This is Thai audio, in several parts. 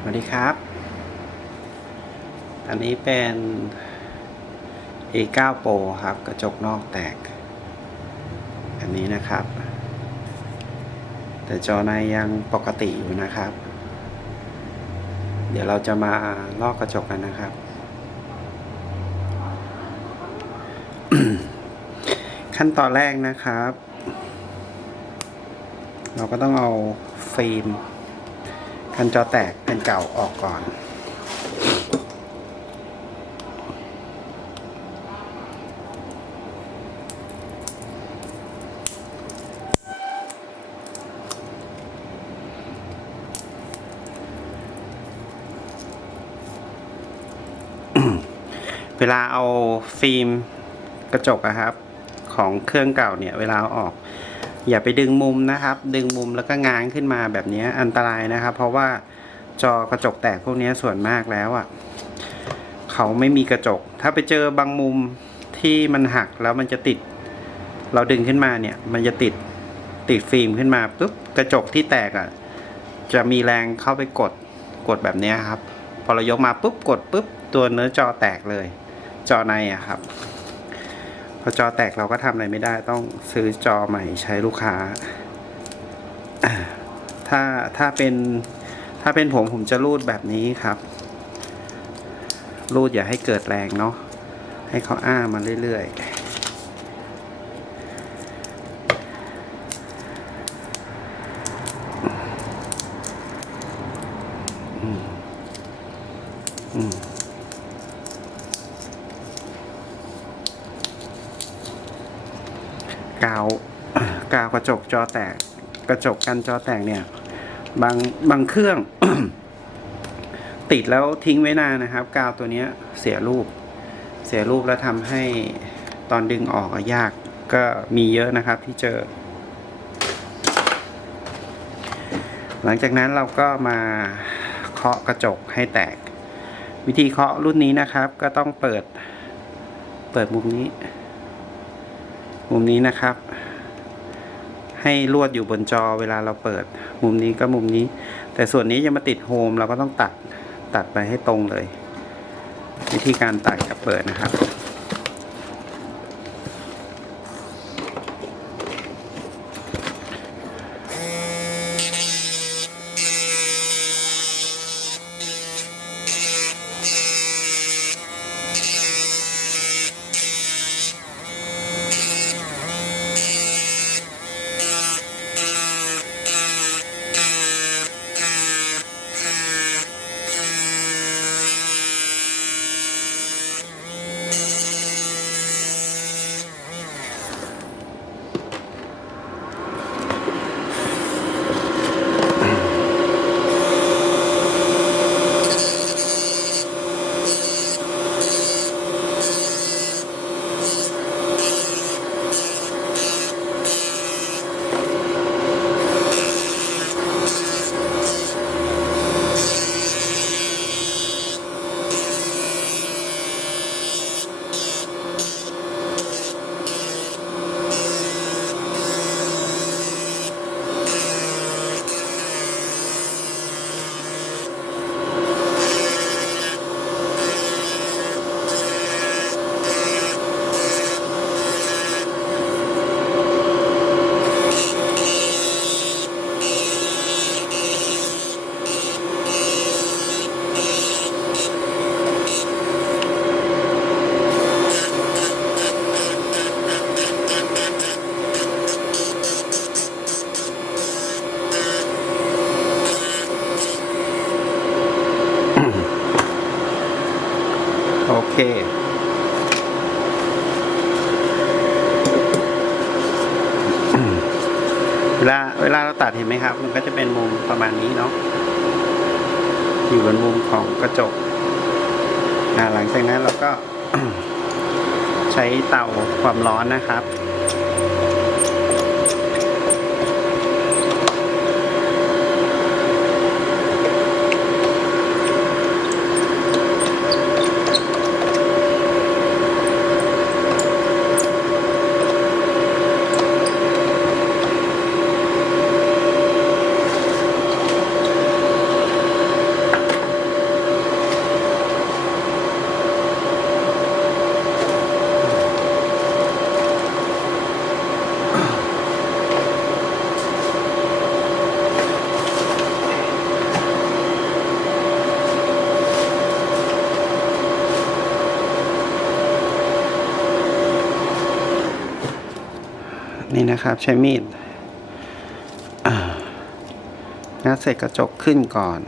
สวัสดีครับ อันนี้เป็น A9 Pro ครับ กระจกนอกแตก อันนี้นะครับ แต่จอในยังปกติอยู่นะครับ เดี๋ยวเราจะมาลอกกระจกกันนะครับ ขั้นตอนแรกนะครับ เราก็ต้องเอาฟิล์ม กันจอแตกเป็นเก่าออกก่อน เวลาเอาฟิล์มกระจกอะครับ ของเครื่องเก่าเนี่ย เวลาเอาออก อย่าไปดึงมุมนะครับ ดึงมุมแล้วก็ง้างขึ้นมาแบบนี้อันตรายนะครับ เพราะว่าจอกระจกแตกพวกนี้ส่วนมากแล้วอะเขาไม่มีกระจก ถ้าไปเจอบางมุมที่มันหักแล้วมันจะติด เราดึงขึ้นมาเนี่ย มันจะติดติดฟิล์มขึ้นมาปุ๊บกระจกที่แตกอะ จะมีแรงเข้าไปกดกดแบบนี้ครับ พอเรายกมาปุ๊บกดปุ๊บตัวเนื้อจอแตกเลย จอในอะครับ อจอแตกเราก็ทำอะไรไม่ได้ต้องซื้อจอใหม่ใช้ลูกค้าอ่าถ้าถ้าเป็นถ้าเป็นผมผมจะรูดแบบนี้ครับ รูดอย่าให้เกิดแรงเนาะให้เขาอ้ามาเรื่อยๆาวกาวกระจกจอแตก กระจกกันจอแตกเนี่ย บางบางเครื่อง ติดแล้วทิ้งไว้นานนะครับ กาวตัวนี้เสียรูป เสียรูปแล้วทำให้ตอนดึงออกยากก็มีเยอะนะครับที่เจอ หลังจากนั้นเราก็มาเคาะกระจกให้แตก วิธีเคาะรุ่นนี้นะครับ ก็ต้องเปิด เปิดมุมนี้ มุมนี้นะครับ ให้ลวดอยู่บนจอเวลาเราเปิด มุมนี้ก็มุมนี้ แต่ส่วนนี้จะมาติดโฮมเราก็ต้องตัดตัดไปให้ตรงเลย วิธีการตัดกับเปิดนะครับ เค เวลาเวลาเราตัดเห็นไหมครับ มันก็จะเป็นมุมประมาณนี้เนาะอยู่บนมุมของกระจกหลังจากนั้นเราก็ใช้เตาความร้อนนะครับ นะครับ ใช้มีดอ่างัดเสร็จกระจกขึ้นก่อน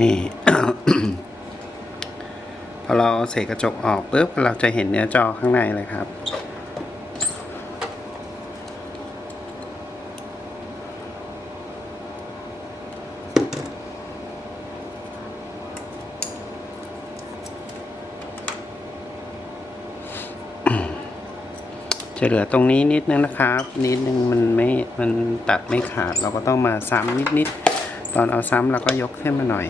นี่ พอเราเสกกระจกออกปุ๊บเราจะเห็นเนื้อจอข้างในเลยครับ จะเหลือตรงนี้นิดนึงนะครับ นิดนึงมันไม่ มันตัดไม่ขาดเราก็ต้องมาซ้ำนิดนิด ตอนเอาซ้ำเราก็ยกขึ้นมาหน่อย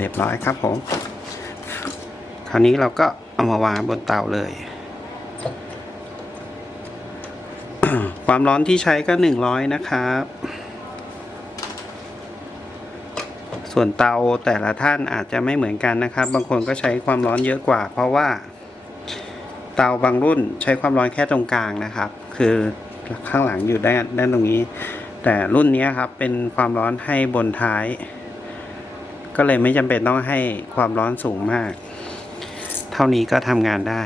เรียบร้อยครับผม คราวนี้เราก็เอามาวางบนเตาเลย ความร้อนที่ใช้ก็หนึ่งร้อยนะครับ ส่วนเตาแต่ละท่านอาจจะไม่เหมือนกันนะครับ บางคนก็ใช้ความร้อนเยอะกว่า เพราะว่า เตาบางรุ่นใช้ความร้อนแค่ตรงกลางนะครับ คือข้างหลังอยู่ด้านด้านตรงนี้ แต่รุ่นนี้ครับเป็นความร้อนให้บนท้าย ก็เลยไม่จำเป็นต้องให้ความร้อนสูงมาก เท่านี้ก็ทำงานได้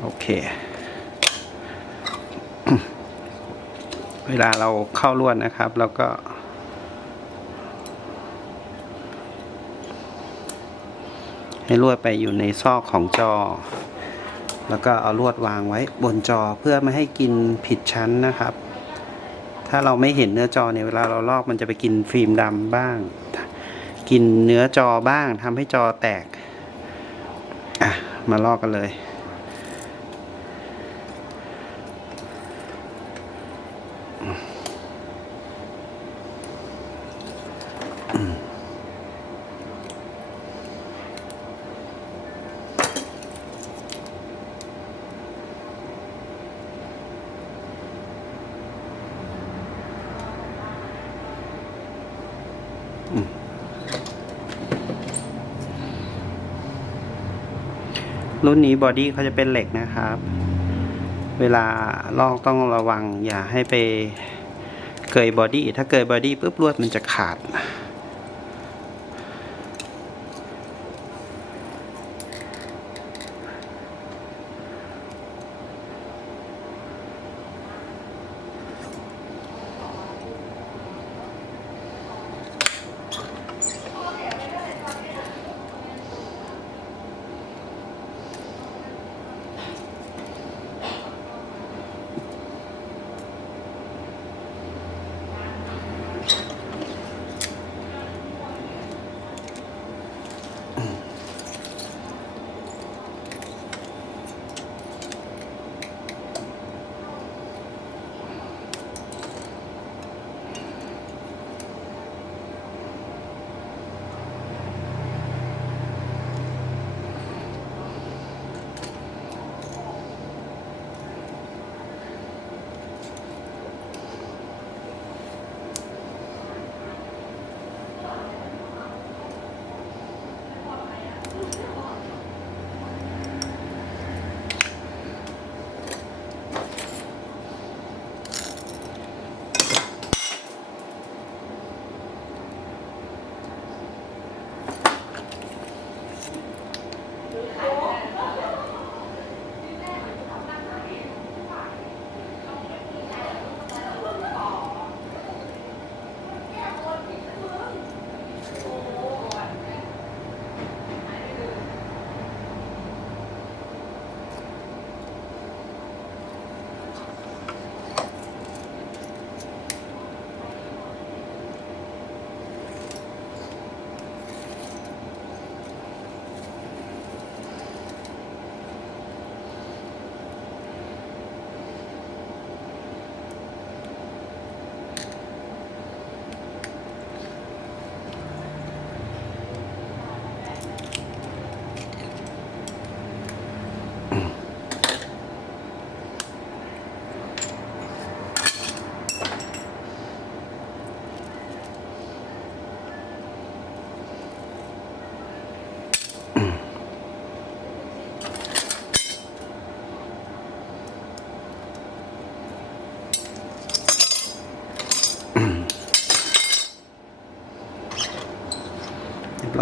โอเค เวลาเราเข้าลวดนะครับ เราก็ให้ลวดไปอยู่ในซอกของจอ แล้วก็เอาลวดวางไว้บนจอเพื่อไม่ให้กินผิดชั้นนะครับ ถ้าเราไม่เห็นเนื้อจอเนี่ยเวลาเราลอกมันจะไปกินฟิล์มดำบ้าง กินเนื้อจอบ้างทำให้จอแตก อะ มาลอกกันเลย รุ่นนี้บอดี้เขาจะเป็นเหล็กนะครับ เวลาลอกต้องระวังอย่าให้ไปเกยบอดี้ถ้าเกยบอดี้ปุ๊บลวดมันจะขาด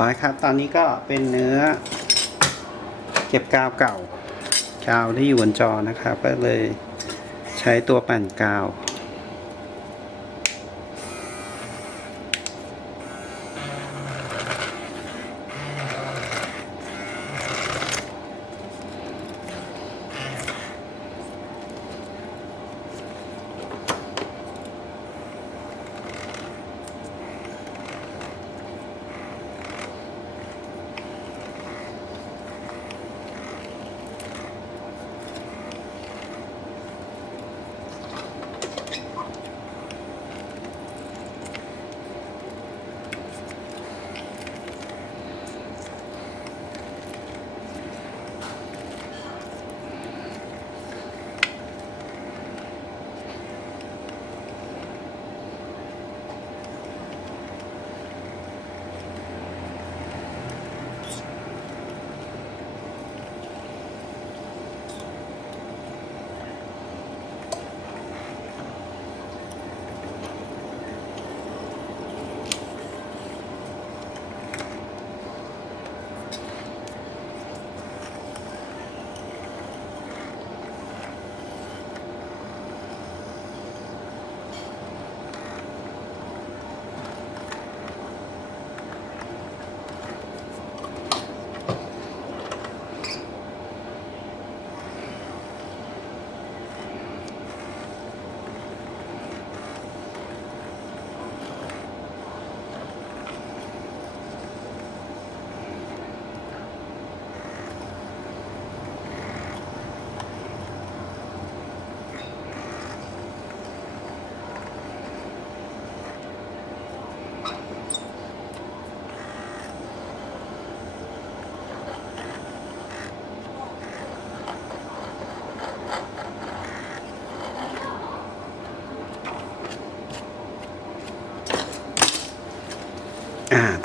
ร้อยครับ ตอนนี้ก็เป็นเนื้อ เก็บกาวเก่ากาวที่อยู่บนจอนะครับ ก็เลยใช้ตัวปั่นกาว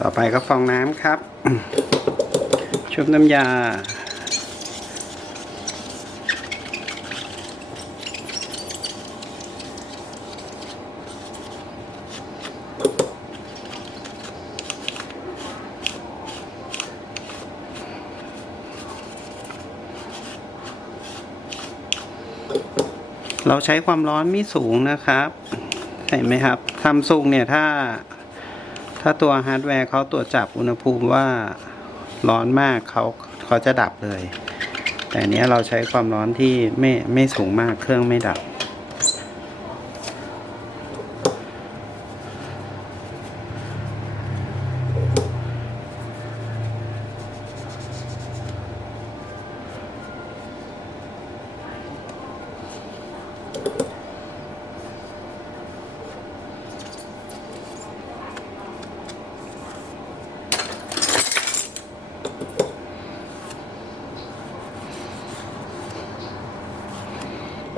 ต่อไปก็ฟองน้ำครับ ชุบน้ำยา เราใช้ความร้อนไม่สูงนะครับ เห็นไหมครับซัมซุงเนี่ยถ้า ถ้าตัวฮาร์ดแวร์เขาตรวจจับอุณหภูมิว่าร้อนมากเขาเขาจะดับเลย แต่เนี้ยเราใช้ความร้อนที่ไม่ไม่สูงมากเครื่องไม่ดับ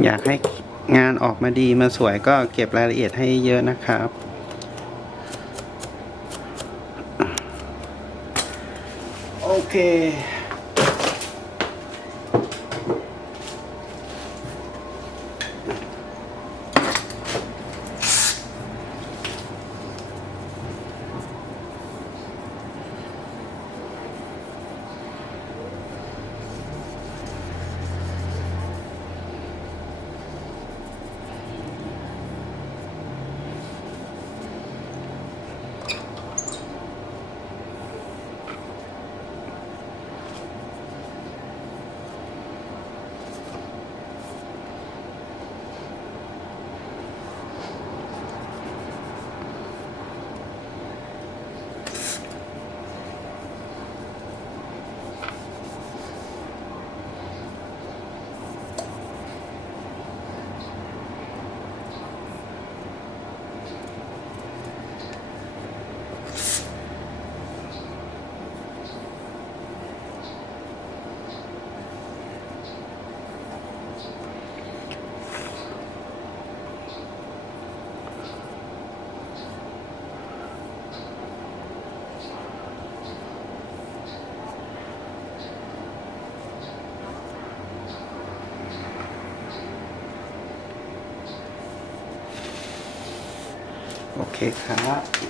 อยากให้งานออก มาดีมาสวยก็เก็บรายละเอียดให้เยอะนะครับ โอเค เคครับ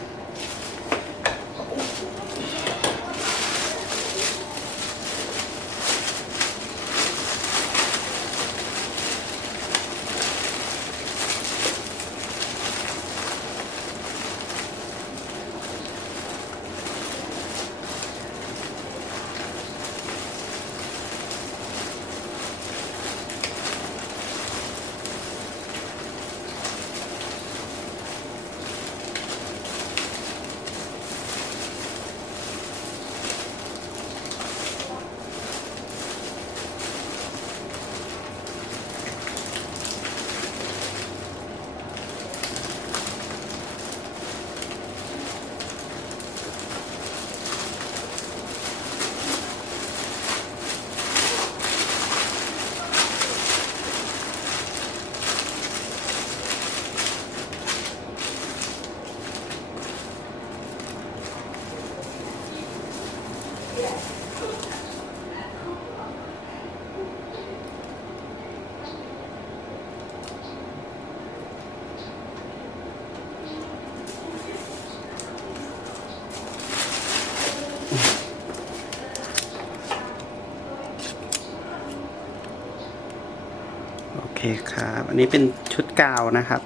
โอเคครับอันนี้เป็นชุดกาวนะครับ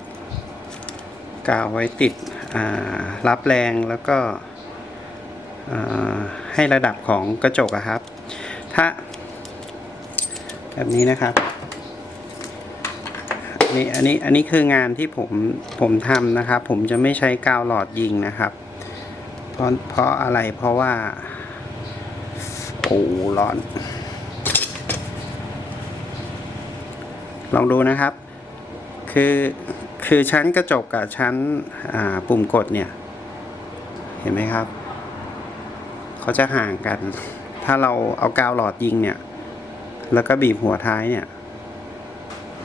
กาวไว้ติดรับแรงแล้วก็ให้ระดับของกระจกอะครับ ถ้า แบบนี้นะครับอันนี้อันนี้อันนี้คืองานที่ผมผมทำนะครับ ผมจะไม่ใช้กาวหลอดยิงนะครับ เพราะเพราะอะไรเพราะว่า โอ้ร้อน ลองดูนะครับ คือคือชั้นกระจกกับชั้นปุ่มกดเนี่ย เห็นไหมครับ เขาจะห่างกัน ถ้าเราเอากาวหลอดยิงเนี่ย แล้วก็บีบหัวท้ายเนี่ย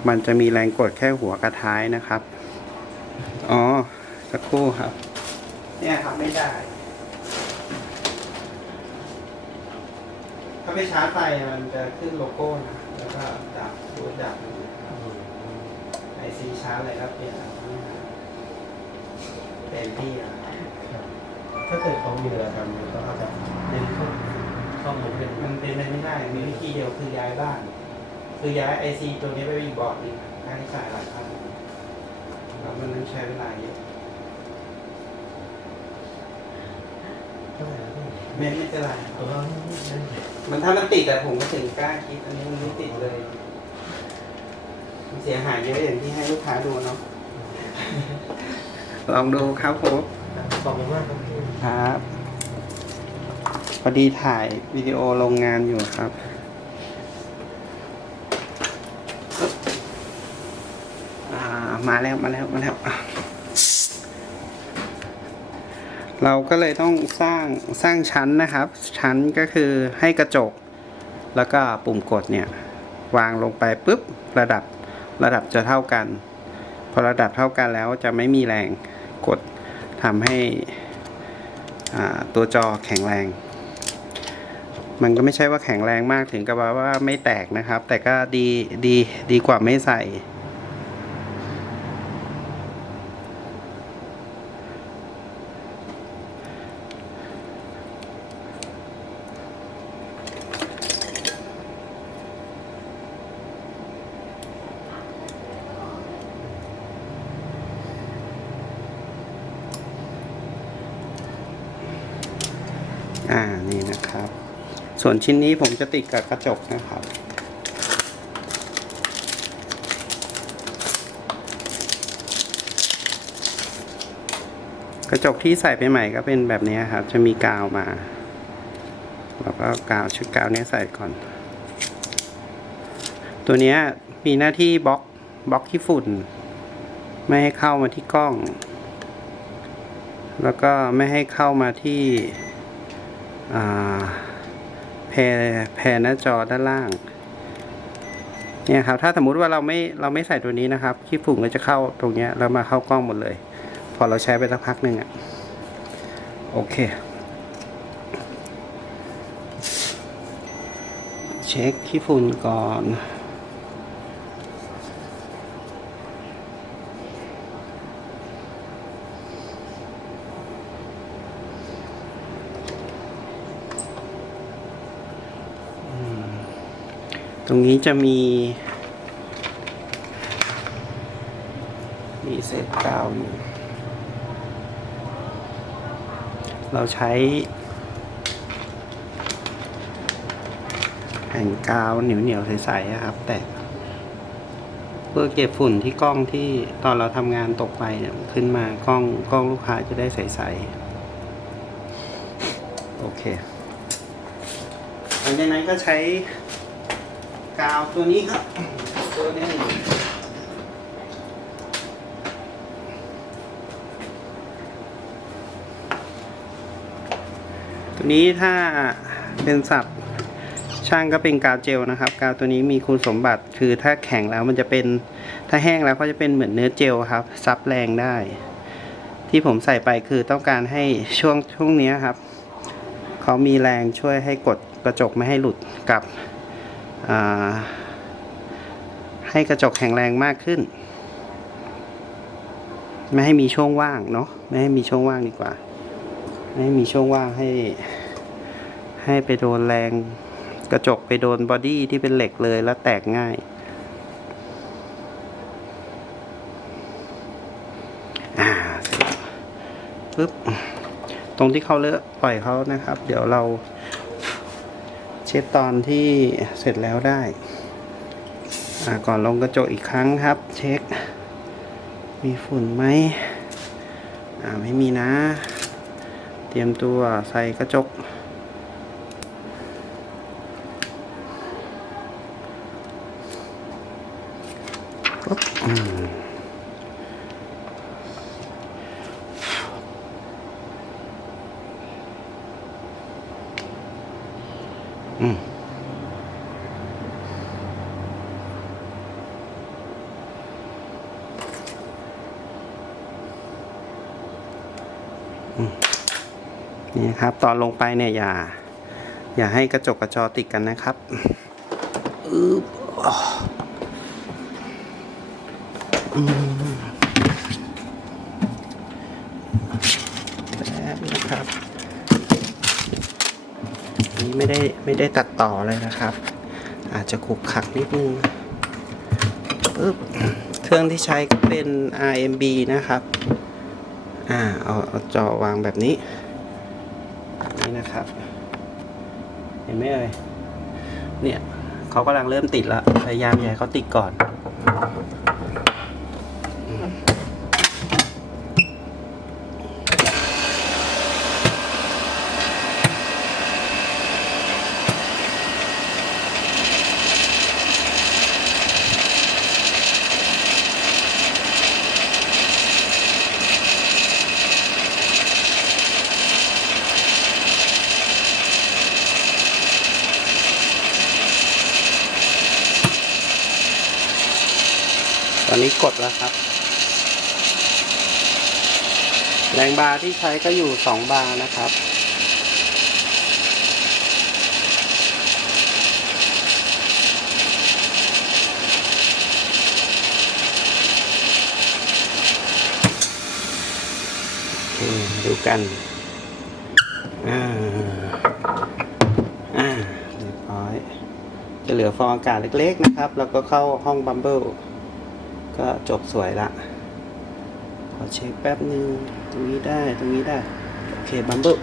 มันจะมีแรงกดแค่หัวกับท้ายนะครับ อ๋อสักครู่ครับ เนี่ยครับไม่ได้ ถ้าไม่ชาร์จไฟมันจะขึ้นโลโก้นะ แล้วก็ดับรูดดับ ซีชาร์จอะไรครับเนี่ยเป็นที่อะถ้าเกิดเขามีเรือทำเนี่ยก็อาจจะเน้นข้อข้อมูลเป็นมันเป็นไปไม่ได้ มีวิธีเดียวคือย้ายบ้าน คือย้ายไอซีตัวนี้ไปอีกบอร์ดหนึงค่าใช้จ่ายหลายพันแล้วมันต้องใช้เวลาเยอะเท่าไหร่นะพี่ไม่ไม่เป็นไร ตัวเรานี่นั่มันถ้ามันติดแต่ผมก็ถึงกล้าคิดอันนี้มันไม่ติดเลย เสียหายเยอะอย่างที่ให้ลูกค้าดูเนาะลองดูครับผมขอบคุณมากครับพี่ครับพอดีถ่ายวิดีโอลงงานอยู่ครับอ่ามาแล้วมาแล้วมาแล้ว เราก็เลยต้องสร้างสร้างชั้นนะครับ ชั้นก็คือให้กระจก แล้วก็ปุ่มกดเนี่ย วางลงไปปุ๊บระดับ ระดับจะเท่ากัน พอระดับเท่ากันแล้วจะไม่มีแรงกดทำให้ตัวจอแข็งแรง มันก็ไม่ใช่ว่าแข็งแรงมากถึงกับว่าไม่แตกนะครับ แต่ก็ดีดีดีกว่าไม่ใส่ อ่านี่นะครับ ส่วนชิ้นนี้ผมจะติดกับกระจกนะครับกระจกที่ใส่ไปใหม่ก็เป็นแบบนี้ครับ จะมีกาวมาแล้วก็กาวชุดกาวนี้ใส่ก่อน ตัวนี้มีหน้าที่บล็อกบล็อกที่ฝุ่น ไม่ให้เข้ามาที่กล้อง แล้วก็ไม่ให้เข้ามาที่ แพรแพรหน้าจอด้านล่าง เนี่ยครับ ถ้าสมมุติว่าเราไม่เราไม่ใส่ตัวนี้นะครับขี้ฝุ่นก็จะเข้าตรงเนี้ยแล้วมาเข้ากล้องหมดเลย พอเราใช้ไปสักพักหนึ่งอะโอเค เช็คขี้ฝุ่นก่อน ตรงนี้จะมี มีเศษกาวอยู่ เราใช้แผ่นกาวเหนียวๆใสๆอะครับ แต่เพื่อเก็บฝุ่นที่กล้องที่ตอนเราทำงานตกไปเนี่ยขึ้นมากล้องกล้องลูกค้าจะได้ใสๆโอเคหลังจากนั้นก็ใช้ กาวตัวนี้ครับ ตัวนี้ตัวนี้ถ้าเป็นสับช่างก็เป็นกาวเจลนะครับ กาวตัวนี้มีคุณสมบัติคือถ้าแข็งแล้วมันจะเป็นถ้าแห้งแล้วก็จะเป็นเหมือนเนื้อเจลครับ ซับแรงได้ ที่ผมใส่ไปคือต้องการให้ช่วงช่วงเนี้ยครับเขามีแรงช่วยให้กดกระจกไม่ให้หลุดกับ ให้กระจกแข็งแรงมากขึ้น ไม่ให้มีช่วงว่างเนาะไม่ให้มีช่วงว่างดีกว่า ไม่ให้มีช่วงว่างให้ ให้ไปโดนแรงกระจกไปโดนบอดี้ที่เป็นเหล็กเลยแล้วแตกง่ายปึ๊บตรงที่เขาเลือกปล่อยเขานะครับ เดี๋ยวเรา เช็ดตอนที่เสร็จแล้วได้ ก่อนลงกระจกอีกครั้งครับ เช็ค มีฝุ่นไหมไม่มีนะ เตรียมตัวใส่กระจก ปุ๊บอืมอืมอืมนี่นะครับ ตอนลงไปเนี่ยอย่า อย่าให้กระจกกระจอติดกันนะครับอึ๊บอ๋อแบบนะครับอันนี้ไม่ได้ไม่ได้ตัดต่อเลยนะครับ อาจจะขลุกขลักนิดนึงปึ๊บเครื่องที่ใช้ก็เป็น RMB นะครับ อ่า เอาเอาจอวางแบบนี้ นะครับ เห็นไหมเอ่ยเนี่ยเขากำลังเริ่มติดแล้วพยายามอย่าให้เขาติดก่อน นนี้กดแล้วครับ แรงบาร์ที่ใช้ก็อยู่2บาร์นะครับดูกันอ่าอ่าเรียบร้อย จะเหลือฟองอากาศเล็กๆนะครับ แล้วก็เข้าห้องบัมเบิล ก็จบสวยละ ขอเช็คแป๊บนึง ตรงนี้ได้ ตรงนี้ได้ โอเค บัมเบิล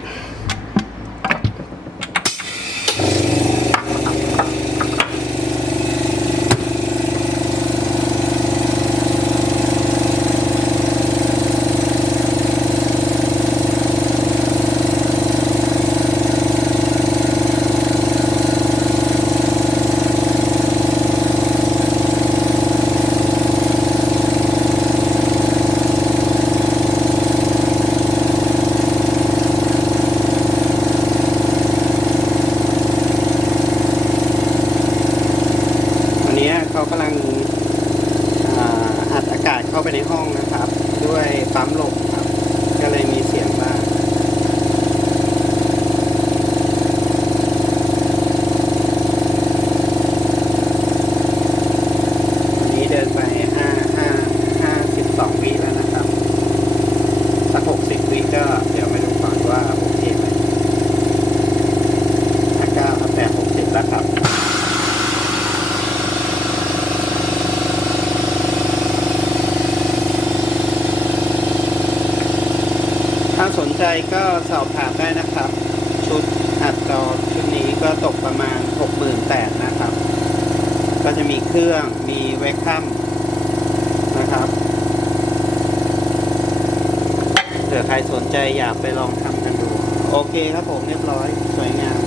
วันนี้เขากำลังอ่าอัดอากาศเข้าไปในห้องนะครับ ด้วยปั๊มลมครับ ก็เลยมีเสียงบ้างวันนี้เดินไปห้าห้าห้าสิบสองวิแล้วนะครับ สักหกสิบวิก็เดี๋ยวมาดูก่อนว่าโอเคไหมถ้าเก้าถ้าแปดหกสิบแล้วครับ ถ้าสนใจ ก็สอบถามได้นะครับ ชุดอัดจอชุดนี้ก็ตกประมาณ 68,000นะครับ ก็จะมีเครื่องมีเวกคัมนะครับเผื่อใครสนใจอยากไปลองทำกันดู โอเคครับผมเรียบร้อย สวยงาม